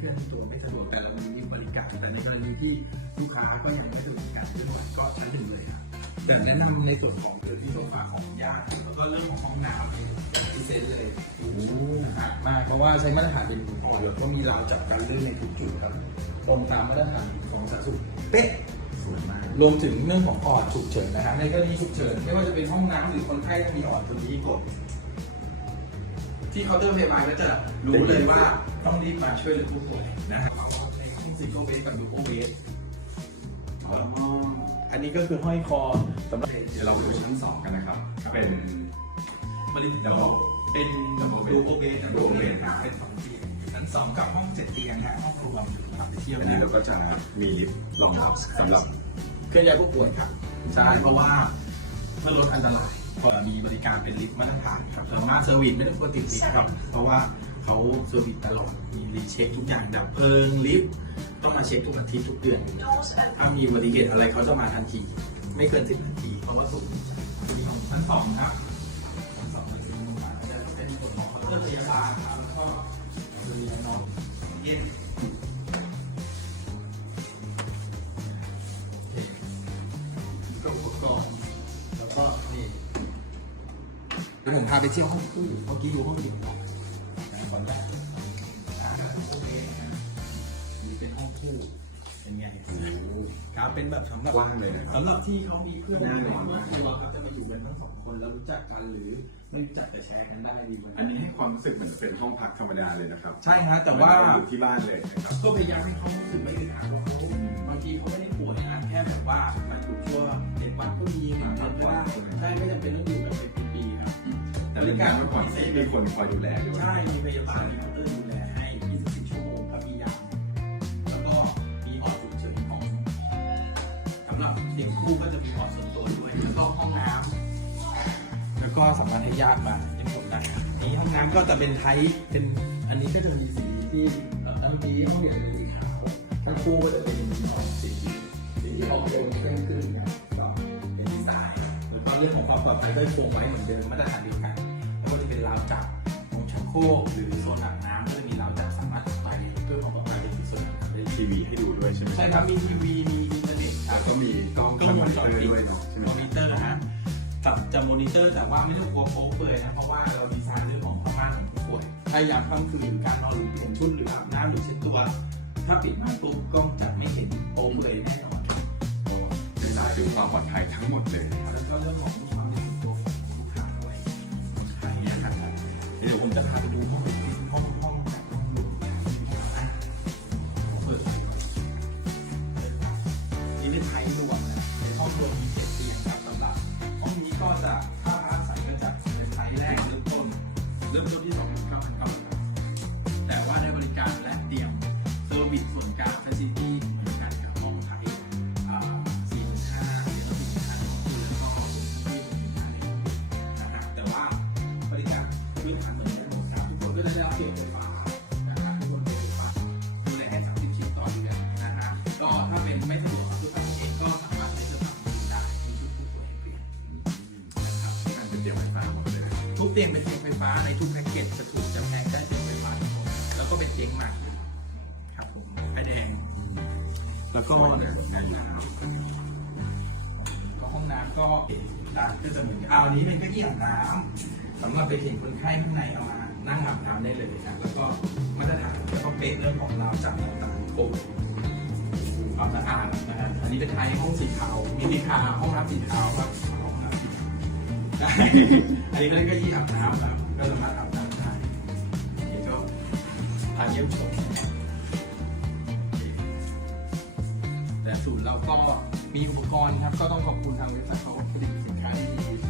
แต่ในกรณีที่ลูกค้าก็ยังไม่ถึงการซื้อหมดก็ชั้นหนึ่งเลยครับแต่แนะนำในส่วนของเดอร์ที่โซฟาของญาติแล้วก็เรื่องของห้องน้ำเนี่ยพิเศษเลยนะครับมากเพราะว่าใช้มาตรฐานเป็นอ่อนแล้วก็มีราวจับกันเรื่องในทุกจุดครับตรงตามมาตรฐานของสาธารณสุขเป๊ะสวยมากรวมถึงเรื่องของออดฉุกเฉินนะครับในกรณีฉุกเฉินไม่ว่าจะเป็นห้องน้ำหรือคนไข้ต้องมีออดตัวนี้กด ที่เคาน์เตอร์พยาบาลก็จะรู้เลยว่าต้องรีบมาช่วยเหลือผู้ป่วยนะครับเอาว่าในห้องซิโกเวสกับดูโอเวสอันนี้ก็คือห้อยคอสำหรับเดี๋ยวเราไปดูชั้นสองกันนะครับ เป็นบริษัทเป็น Double bed ดูโอเวส Double bed นะเป็นสองเตียงชั้นสองกับห้องเจ็ดเตียงนะห้องรวมอยู่ทำไปเที่ยวอันได้นี้เราก็จะมีลิฟต์รองรับสำหรับเคลื่อนย้ายผู้ป่วยครับใช่เพราะว่าเพื่อลดอันตรายพอ มีบริการเป็นลิฟต์มาตรฐานครับสามารถเซอร์วิสไม่ต้องกลัวติดลิฟต์ครับ เพราะว่าเขาเซอร์วิสตลอด มีรีเช็คทุกอย่างดับเพลิงลิฟต์ต้องมาเช็คทุกอาทิตย์ทุกเดือน ถ้ามีอุบัติเหตุอะไรเขาจะมาทันที ไม่เกินสิบนาทีเขาก็ส่งตัวนี้ของชั้นสองครับชั้นสองมันเป็นโรงพยาบาลจะเป็นคนของเคาน์เตอร์พยาบาลครับแล้วก็เรือนอนเย็น ดี๋ยวผมพาไปเที่ยวห้องคู่เมื่อกี้อยู่ห้องเดียวก่อนนะก่อนแรกอ่าโอเคนะนี่เป็นห้องคู่เป็นไงครับเป็นแบบสำหรับกว้างเลยนะครับ สำหรับที่เขามีเพื่อนน่านอนมากที่ว่าเขาจะมาอยู่กันทั้งสองคนแล้วรู้จักกันหรือไม่รู้จักแต่แชร์กันได้ดีไหมอันนี้ให้ความรู้สึกเหมือนเป็นห้องพักธรรมดาเลยนะครับใช่ครับแต่ว่า เหมือนเรอยู่ที่บ้านเลยนะครับ ก็พยายามให้เขารู้สึกไม่อึดอัดว่าเขาบางทีเขาไม่ได้ป่วยนะแค่แบบว่ามันอยู่ชั่วเจ็ดวันก็มีหนึ่งเดือนก็ได้ใช่ไม่จำเป็นต้องอยู่ แต่เรื่องการเมื่อก่อนที่มีคนคอยดูแลด้วยใช่ มีพยาบาลมีเคาน์เตอร์ดูแลให้ 24 ชั่วโมงก็มียามแล้วก็มีออดฉุกเฉินของสำหรับเด็กคู่ก็จะมีออดส่วนตัวด้วย แล้วก็ห้องน้ำแล้วก็สามารถให้ญาติมาเป็นคนได้นี่ห้องน้ำก็จะเป็นไทป์เป็นอันนี้ก็จะมีสีที่เอ่ออันนี้ห้องเดียวจะเป็นสีขาวทั้งคู่ก็จะเป็นออกสีสีที่ออกโทนเข้มขึ้นนะครับก็เป็นดีไซน์แล้วก็เรื่องของความปลอดภัยก็คงไว้เหมือนเดิมมาตรฐานเดียวกัน ไม่ว่าจะเป็นราวจับตรงชักโครกหรือโซนอาบน้ำก็จะมีราวจับสามารถไปเพื่อความปลอดภัยในที่สุดมีทีวีให้ดูด้วยใช่ไหมใช่ครับมีทีวีมีอินเทอร์เน็ตครับก็มีกล้องก็คอนวโทงรจลรปิดด้วยเนาะใช่ไหมมอนิเตอร์ฮะจับจะมอนิเตอร์แต่ว่าไม่ต้องกลัวโป๊เปื่อยนะเพราะว่าเราดีไซน์เรื่องของผ้าม่านของผู้ป่วยถ้ายามค่ำคืนการนอนหรือเปลี่ยนชุดหรืออาบน้ำหรือเช็ดตัว ถ้าปิดม่านปุ๊บกล้องจะไม่เห็นโป๊เปื่อยแน่นอนดีไซน์ถึงความปลอดภัยทั้งหมดเลยแล้วก็เรื่องของ เดี๋ยวผมจะพาไปดูห้องห้องห้องแบบห้องดูอะเปิดไฟก่อนนี่เป็นไทยด่วนนะในห้องรวมมีเจ็ดเตียงครับสำหรับห้องนี้ก็จะถ้าพักใส่ก็จะเป็นไทยแรกเริ่มต้น เริ่มต้นที่สอง ได้รับเปลี่ยนไฟฟ้านะครับทุกคนเป็นไฟฟ้าดูแลให้สามสิบชิ้นต่อเดือนนะฮะก็ถ้าเป็นไม่สะดวกกับทุกท่านเองก็สามารถที่จะทำได้มีชุดผู้ป่วยให้เปลี่ยนนะครับการเป็นเตียงไฟฟ้าหมดเลย ทุกเตียงเป็นเตียงไฟฟ้าในทุกแพ็กเกจจะถูกจำแนกได้เตียงไฟฟ้าทั้งหมดแล้วก็เป็นเตียงหมากครับผมไฟแดงแล้วก็ง่ยอยู่นะก็ห้องน้ำก็ต่างก็จะเหมือนกันอ่าอันนี้เป็นเก้าอี้อาบน้ำสำหรับไปถึงคนไข้ข้างในเอามา นั่งอาบน้ำได้เลยนะแล้วก็มาตรฐานแล้วก็เป๊ะเรื่องของราวจับต่างๆโปร่งความสะอาดนะฮะอันนี้เป็นไทยห้องสีขาวมีสีขาห้องน้ำสีขาวครับห้องน้ำสีขาวได้อันนี้ก็เรียกเก้าอี้อาบน้ำครับก็สามารถอาบน้ำได้นนี้ก็พาเยี่ยมชมแต่ศูนย์เราก็มีอุปกรณ์ครับ ก็ต้องขอบคุณทางเว็บริษัทเขาผลิตสินค้าที่ดี